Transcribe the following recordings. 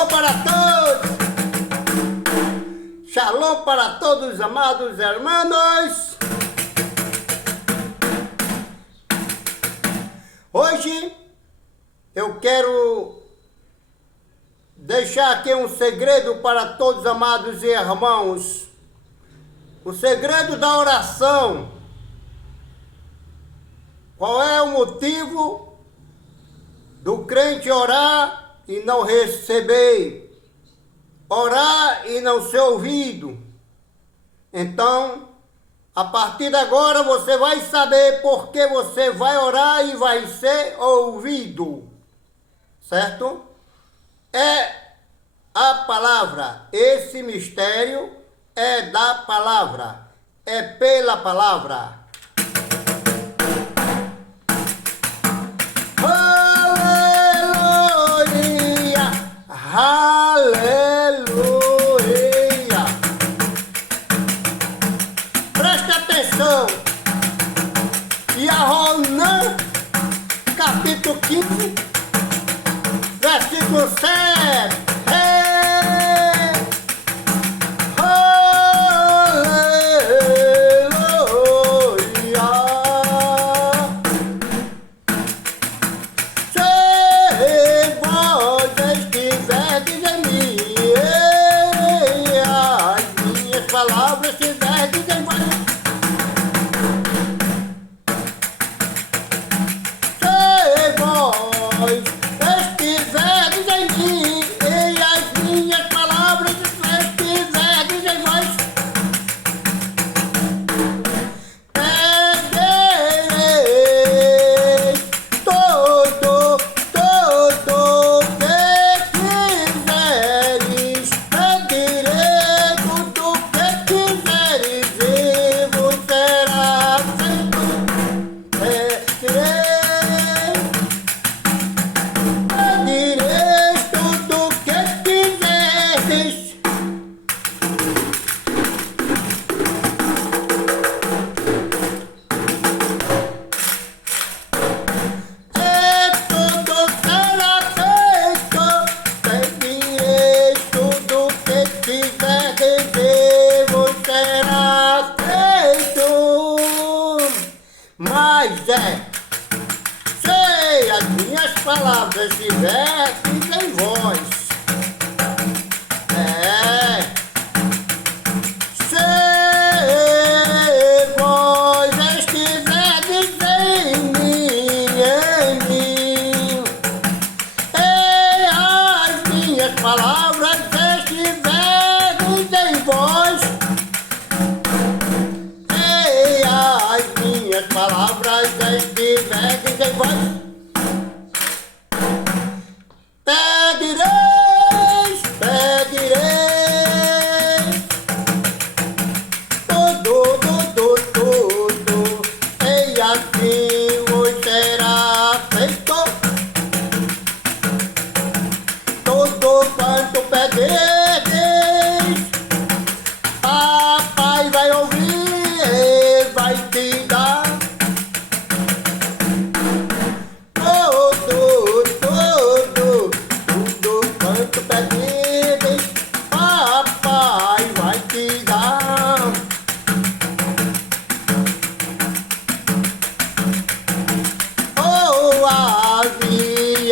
Shalom para todos! Shalom para todos, amados hermanos! Hoje eu quero deixar aqui um segredo para todos, amados irmãos. O segredo da oração. Qual é o motivo do crente orar e não receber? Orar e não ser ouvido? Então, a partir de agora você vai saber por que você vai orar e vai ser ouvido. Certo? É a palavra. Esse mistério é da palavra. É pela palavra. Aleluia! Aleluia! Presta atenção. E a Ronan, capítulo 15, versículo 7. Palavras estiverdes em vós. Se vós estiverdes em mim, e as minhas palavras estiverdes em vós, pedireis todo que quiseres, pedirei tudo que quiseres e vos será feito. Pedireis tudo que quiseres. E tudo será feito. Pedireis tudo que quiseres e vos será feito. Mas se as minhas palavras estiverem em vós, se vós estiverdes em mim, e as minhas palavras estiverem em vós, e as minhas palavras estiverem em vós, pedireis tudo, e assim vos será feito. Tudo quanto pedirdes, papai vai ouvir e vai te dar. Tudo quanto pedirdes, papai vai te dar. Oh, ave,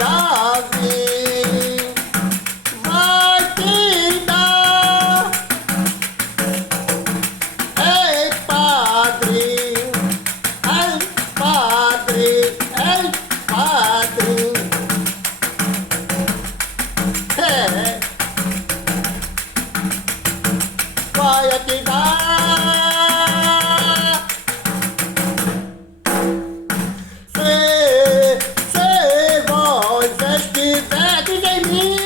vai te dar. Ei, padre, ei, padre, ei, padre. Vai te dar. Se vós estiverdes em mim,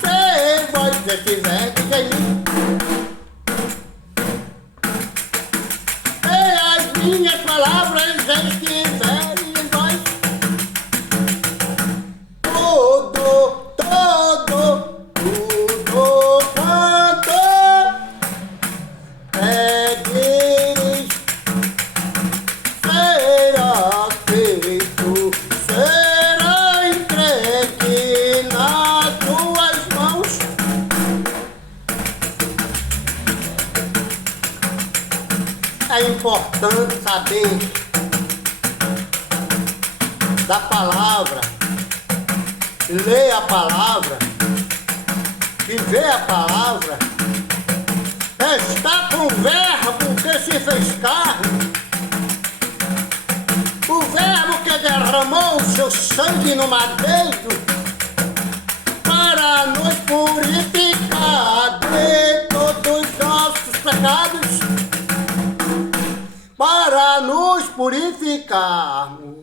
se vós estiverdes em mim, e as minhas palavras estiverem em vós, tudo quanto pedires será feito, será entregue. é importante saber da palavra, ler a palavra, viver a palavra, estar com o verbo que se fez carne, o verbo que derramou o seu sangue no madeiro para nos purificar de todos os nossos pecados, para nos purificarmos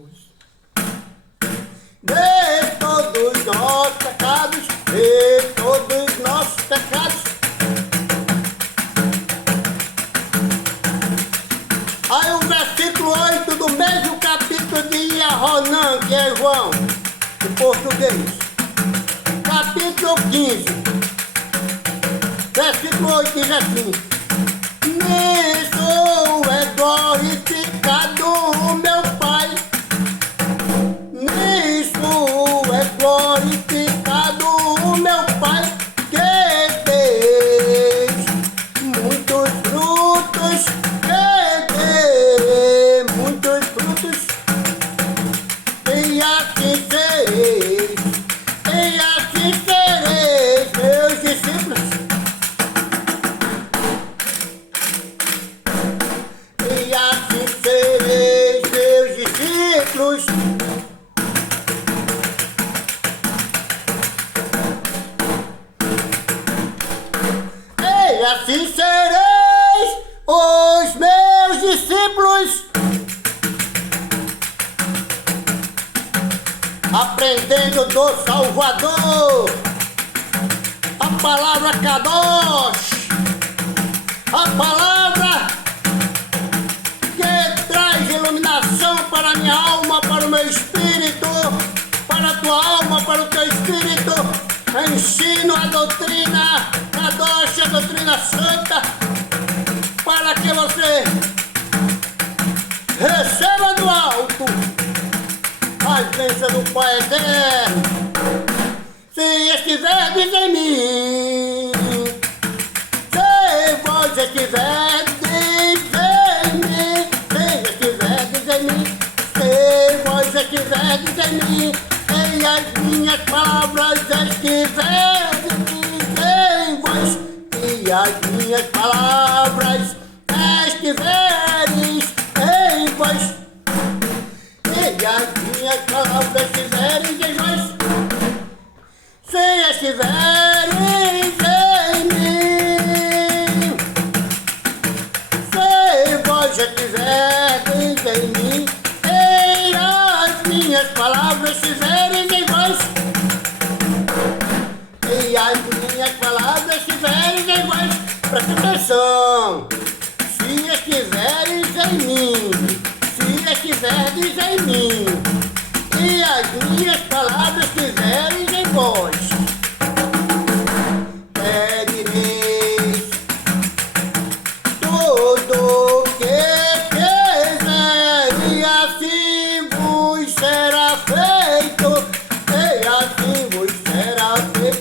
de todos os nossos pecados, de todos os nossos pecados. Aí o versículo 8 do mesmo capítulo de Yahonan, que é João, em português, capítulo 15, versículo 8 diz assim: nisso é glorificado o meu Pai, nisso é glorificado o meu Pai, que fez muitos frutos, que dê muitos frutos, e assim sereis, meus discípulos. E assim sereis meus discípulos. E assim sereis os meus discípulos, aprendendo do Salvador a palavra Kadosh, a palavra que traz iluminação para a minha alma, para o meu espírito, para a tua alma, para o teu espírito. Ensino a doutrina Kadosh, a doutrina santa, para que você receba do alto as bênçãos do Pai eterno. Se estiverdes em mim, se vós estiverdes em mim, se estiverdes em mim, se vós estiverdes em mim, e as minhas palavras estiverdes em vós, e as minhas palavras estiveres em vós, e as minhas palavras estiveres em vós, se estiveres em mim, se vós estiveres em mim, e as minhas palavras estiveres em vós, e as minhas palavras estiveres em vós. Presta atenção. Se estiveres em mim, se estiveres em mim, e as minhas palavras estiveres em vós, pedireis tudo o que quiser, e assim vos será feito, e assim vos será feito.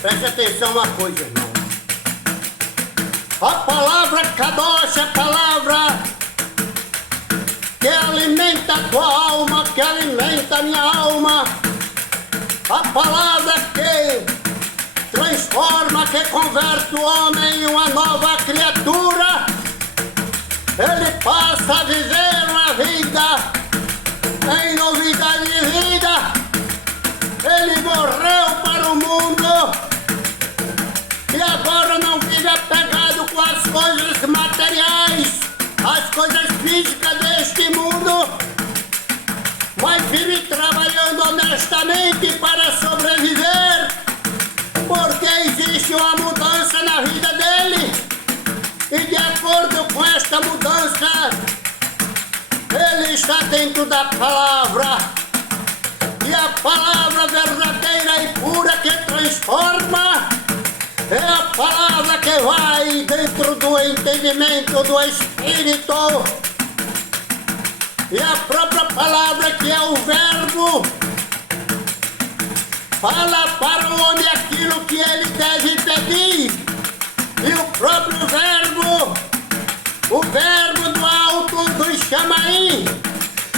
Preste atenção uma coisa, irmão. A palavra Kadosh, a palavra que alimenta a tua alma, que alimenta a minha alma, a palavra que transforma, que converte o homem em uma nova criatura. Ele passa a viver uma vida em novidade de vida. Ele morreu para o mundo e agora não vive apegado com as coisas materiais, as coisas físicas deste mundo, mas vive trabalhando honestamente para sobreviver, porque existe uma mudança na vida dele, e de acordo com esta mudança, Ele está dentro da palavra. E a palavra verdadeira e pura que transforma é a palavra que vai dentro do entendimento do Espírito. E a própria palavra, que é o Verbo, fala para o homem aquilo que ele deve pedir. E o próprio Verbo, o Verbo do alto do Chamarim,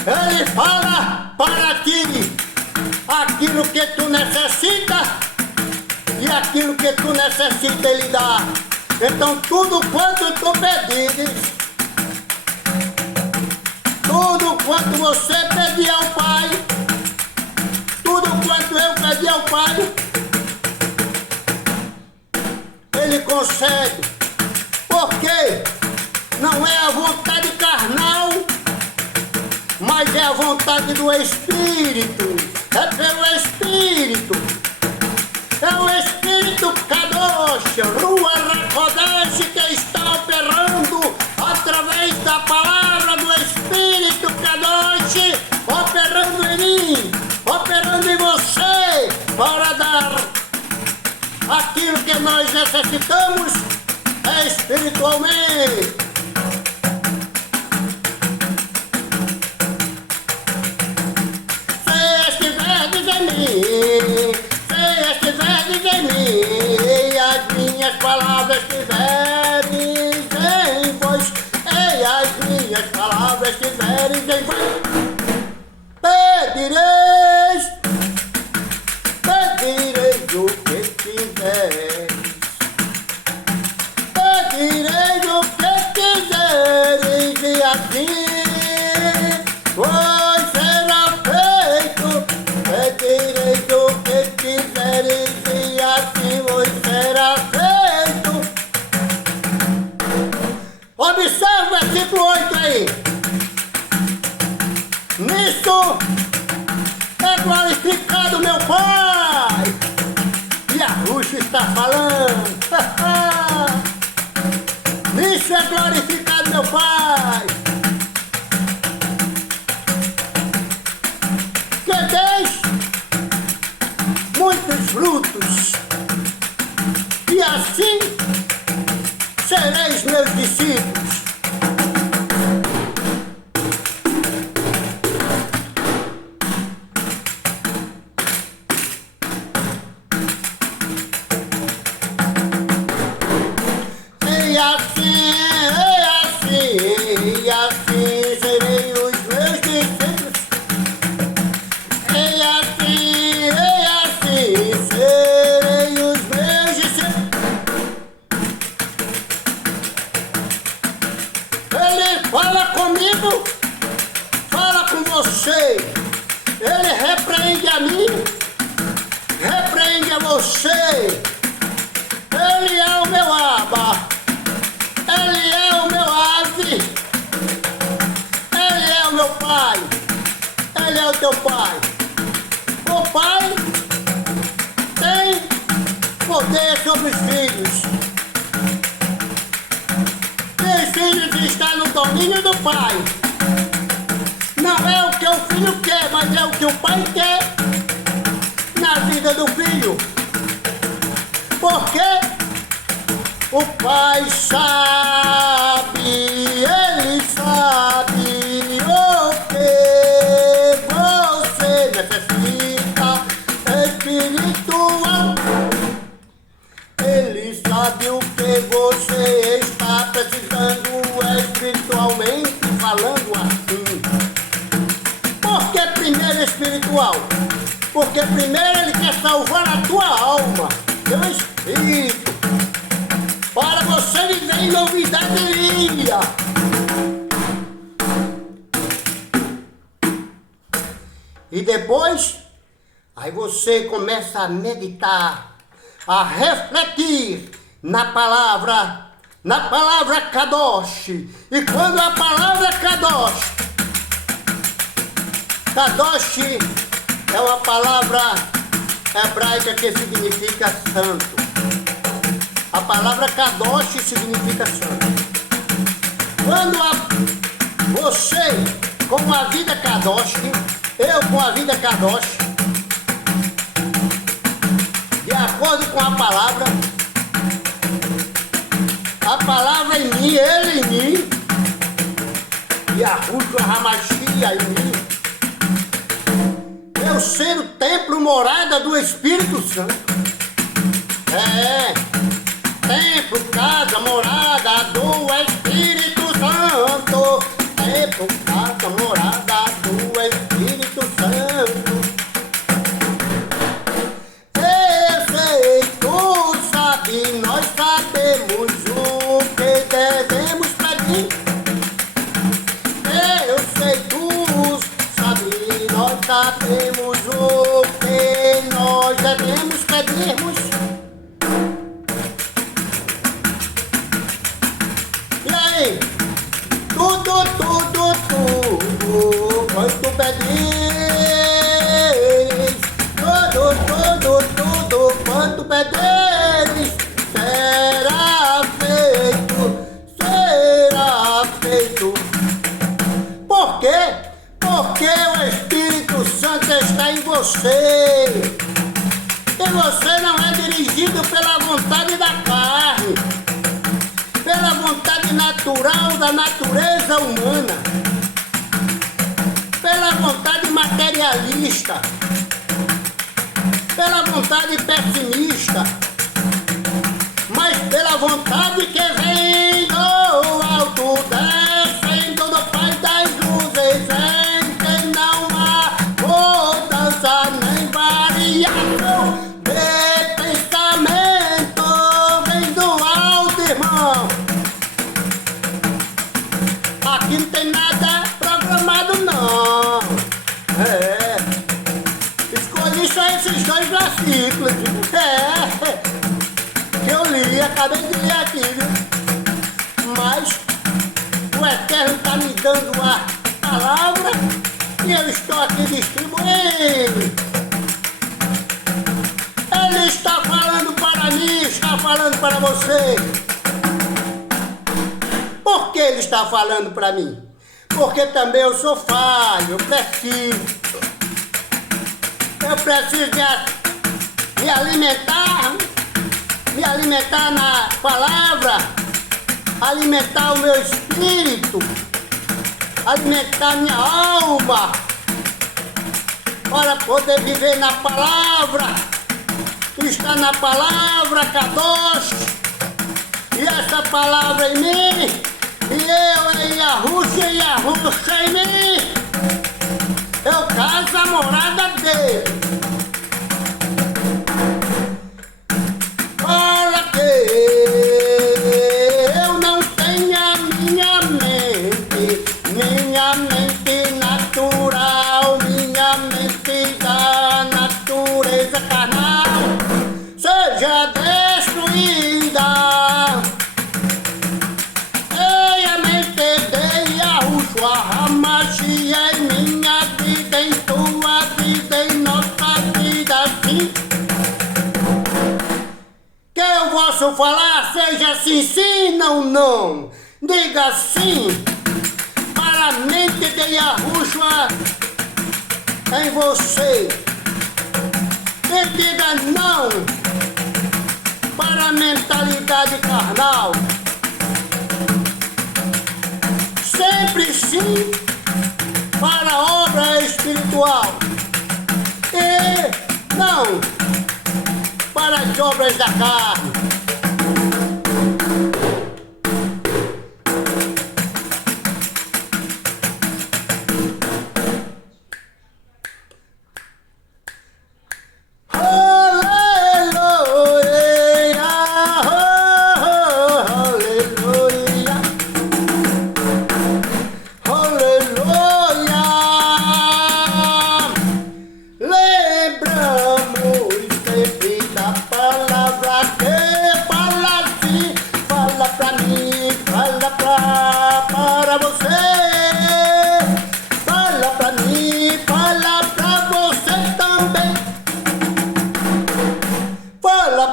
ele fala para ti aquilo que tu necessita, e aquilo que tu necessita ele dá. Então tudo quanto tu pedires, tudo quanto você pedir ao Pai, tudo quanto eu pedi ao Pai, ele concede. Porque não é a vontade carnal, mas é a vontade do Espírito. É pelo Espírito. É o Espírito Kadosh, Rua Rakodesh, que está operando através da palavra do Espírito Kadosh, operando em mim, operando em você, para dar aquilo que nós necessitamos espiritualmente. Se estiverdes em mim, se estiverdes em mim, e as minhas palavras estiverdes em vós, e as minhas palavras estiverdes em vós, pedireis, pedireis o que quiseres. Pedireis o que quiseres, e assim vos será feito. Pedireis o que quiseres, e assim vos será feito. Observe o versículo 8 aí. Nisso é glorificado meu Pai. E a Ruxa está falando. Nisso é glorificado meu Pai, que deis muitos frutos, e assim sereis meus discípulos. E assim serei os meus discípulos. E assim serei os meus discípulos. Ele fala comigo, fala com você. Ele repreende a mim, repreende a você. Ele é o meu Abba. Ele é o meu ave, ele é o meu Pai, ele é o teu Pai. O Pai tem poder sobre os filhos. E os filhos estão no domínio do Pai. Não é o que o filho quer, mas é o que o Pai quer na vida do filho. Porque o Pai sabe, Ele sabe o que você necessita espiritual. Ele sabe o que você está precisando espiritualmente, falando assim. Por que primeiro espiritual? Porque primeiro Ele quer salvar a tua alma, teu espírito, para você viver em novidade de vida. E depois, aí você começa a meditar, a refletir na palavra Kadosh. E quando a palavra Kadosh é uma palavra hebraica que significa santo. A palavra Kadosh significa santo. Quando você com a vida Kadosh, eu com a vida Kadosh, de acordo com a palavra em mim, ele em mim, e a Yahushua Hamashia em mim, eu ser o templo morada do Espírito Santo. Templo, casa, morada do Espírito Santo. Templo, casa, morada do Espírito Santo. Eu sei, tu sabe, nós sabemos o que devemos pedir. Eu sei, tu sabe, nós sabemos o que nós devemos pedirmos. Tudo, quanto pedires, tudo, quanto pedires, será feito. Por quê? Porque o Espírito Santo está em você. E você não é dirigido pela vontade da carne, pela vontade natural da natureza humana, pela vontade materialista, pela vontade pessimista, mas pela vontade que vem do alto, descendo do Pai das luzes, em que não há mudança nem variação de pensamento, vem do alto, irmão. Aqui não tem nada programado, não. Escolhi só esses dois versículos, que eu li, acabei de ler aqui, viu? Mas o Eterno está me dando a palavra e eu estou aqui distribuindo. Ele está falando para mim, está falando para você. Por que ele está falando para mim? Porque também eu sou falho, eu preciso me alimentar na palavra, alimentar o meu espírito, alimentar minha alma, para poder viver na palavra, estar na palavra Kadosh, e essa palavra em mim, e eu em Yahushua e Yahushua em mim, eu caso a morada dele. Para que eu não tenha minha mente natural, minha mente da natureza carnal, seja destruída. Hamashia em minha vida, em tua vida, em nossa vida, sim. Que eu posso falar, seja sim, sim, não, não. Diga sim para a mente de Yahushua em você. E diga não para a mentalidade carnal. Sempre sim para a obra espiritual e não para as obras da carne.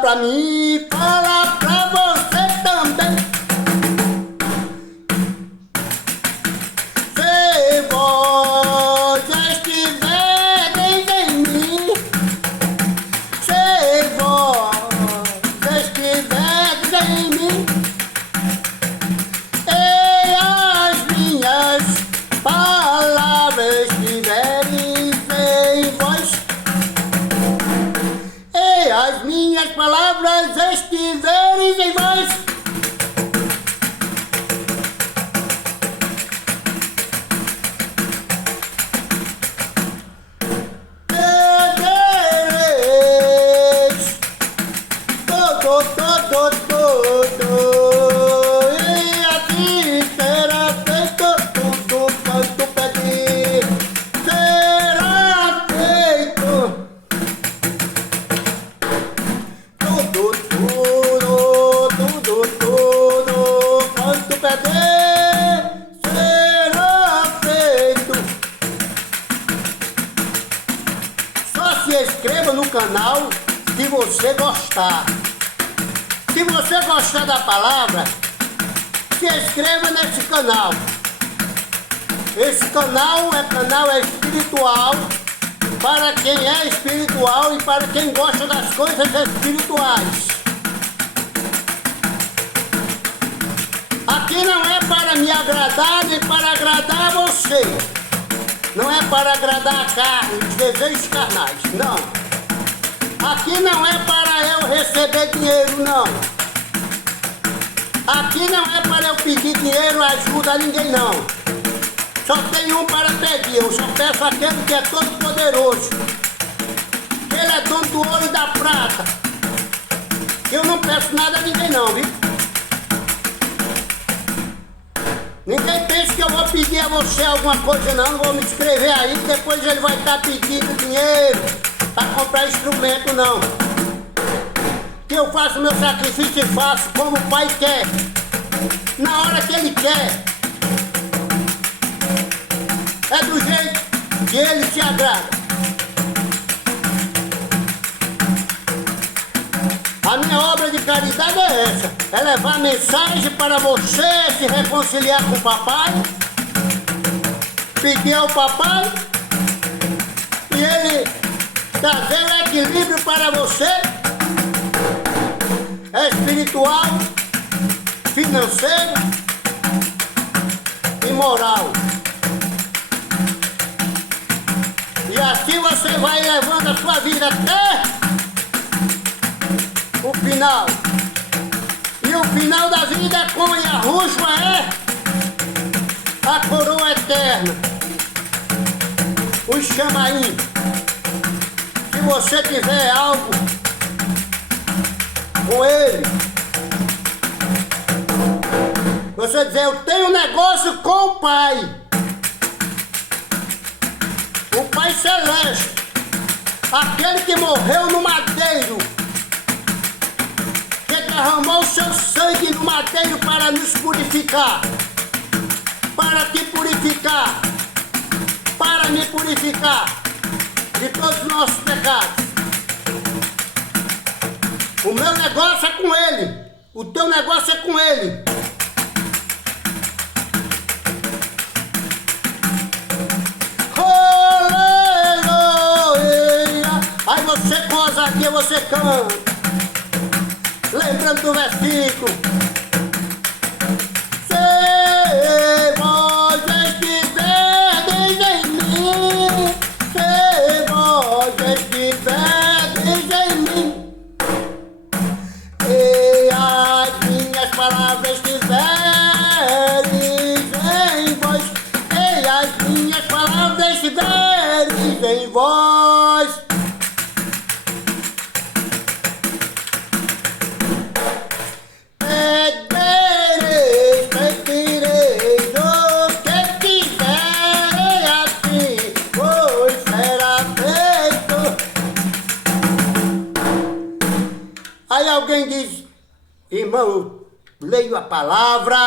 Pra mim, fala pra você também. Se palavras estiveres em vós. Perdereis todo, e assim será feito tudo quanto pedir. Será feito tudo quanto pedir. Será feito. Só se inscreva no canal se você gostar. Se você gostar da palavra, se inscreva nesse canal. Esse canal é espiritual para quem é espiritual e para quem gosta das coisas espirituais. Aqui não é para me agradar nem para agradar você. Não é para agradar a carne, os desejos carnais, não. Aqui não é para eu receber dinheiro, não. Aqui não é para eu pedir dinheiro, ajuda a ninguém, não. Só tem um para pedir, eu só peço aquele que é todo poderoso. Ele é dono do ouro e da prata. Eu não peço nada a ninguém, não, viu? Ninguém pensa que eu vou pedir a você alguma coisa, não. Não vou me inscrever aí, depois ele vai estar pedindo dinheiro para comprar instrumento, não. Que eu faço meu sacrifício e faço como o Pai quer, na hora que Ele quer. É do jeito que Ele se agrada. A minha obra de caridade é essa: é levar mensagem para você se reconciliar com o papai, pedir ao papai e ele trazer o equilíbrio para você, espiritual, financeiro e moral. E assim você vai levando a sua vida até o final. E o final da vida, como em Arrúsua, é a coroa eterna, o chamaim. Se você tiver algo com ele, você dizer: eu tenho um negócio com o Pai, o Pai Celeste, aquele que morreu no madeiro, que derramou o seu sangue no madeiro para nos purificar, para te purificar, para me purificar de todos os nossos pecados. O meu negócio é com ele, o teu negócio é com ele. Aleluia! Aí você com ousadia você canta, lembrando do versículo: se vós estiverdes em mim, se vós estiverdes em mim, e as minhas palavras estiverem em vós, e as minhas palavras estiverem em vós, pedireis o que quiserem, assim vos será feito. Aí alguém diz: irmão, eu leio a palavra,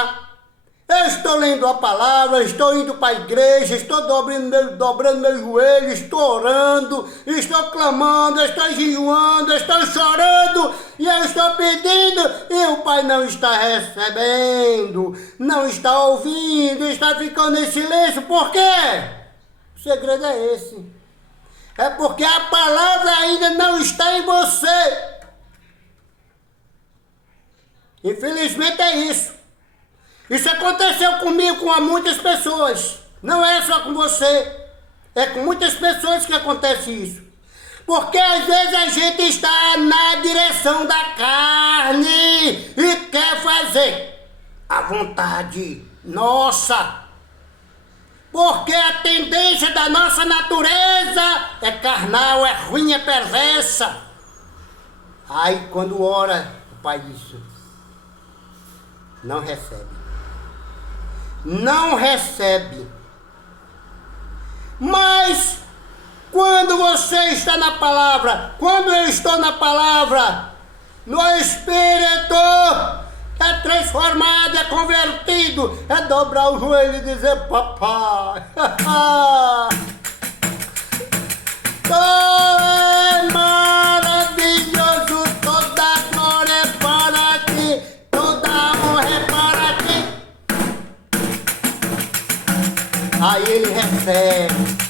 eu estou lendo a palavra, estou indo para a igreja, estou dobrando meus joelhos, estou orando, estou clamando, estou jejuando, estou chorando e eu estou pedindo e o Pai não está recebendo, não está ouvindo, está ficando em silêncio. Por quê? O segredo é esse. É porque a palavra ainda não está em você. Infelizmente é isso. Isso aconteceu comigo, com muitas pessoas. Não é só com você. É com muitas pessoas que acontece isso. Porque às vezes a gente está na direção da carne e quer fazer a vontade nossa. Porque a tendência da nossa natureza é carnal, é ruim, é perversa. Aí quando ora, o pai diz, não recebe. Não recebe. Mas quando você está na palavra, quando eu estou na palavra, no Espírito, é transformado, é convertido, é dobrar o joelho e dizer, papai, é maravilhoso, toda glória é para ti, toda honra é para ti. Aí ele recebe.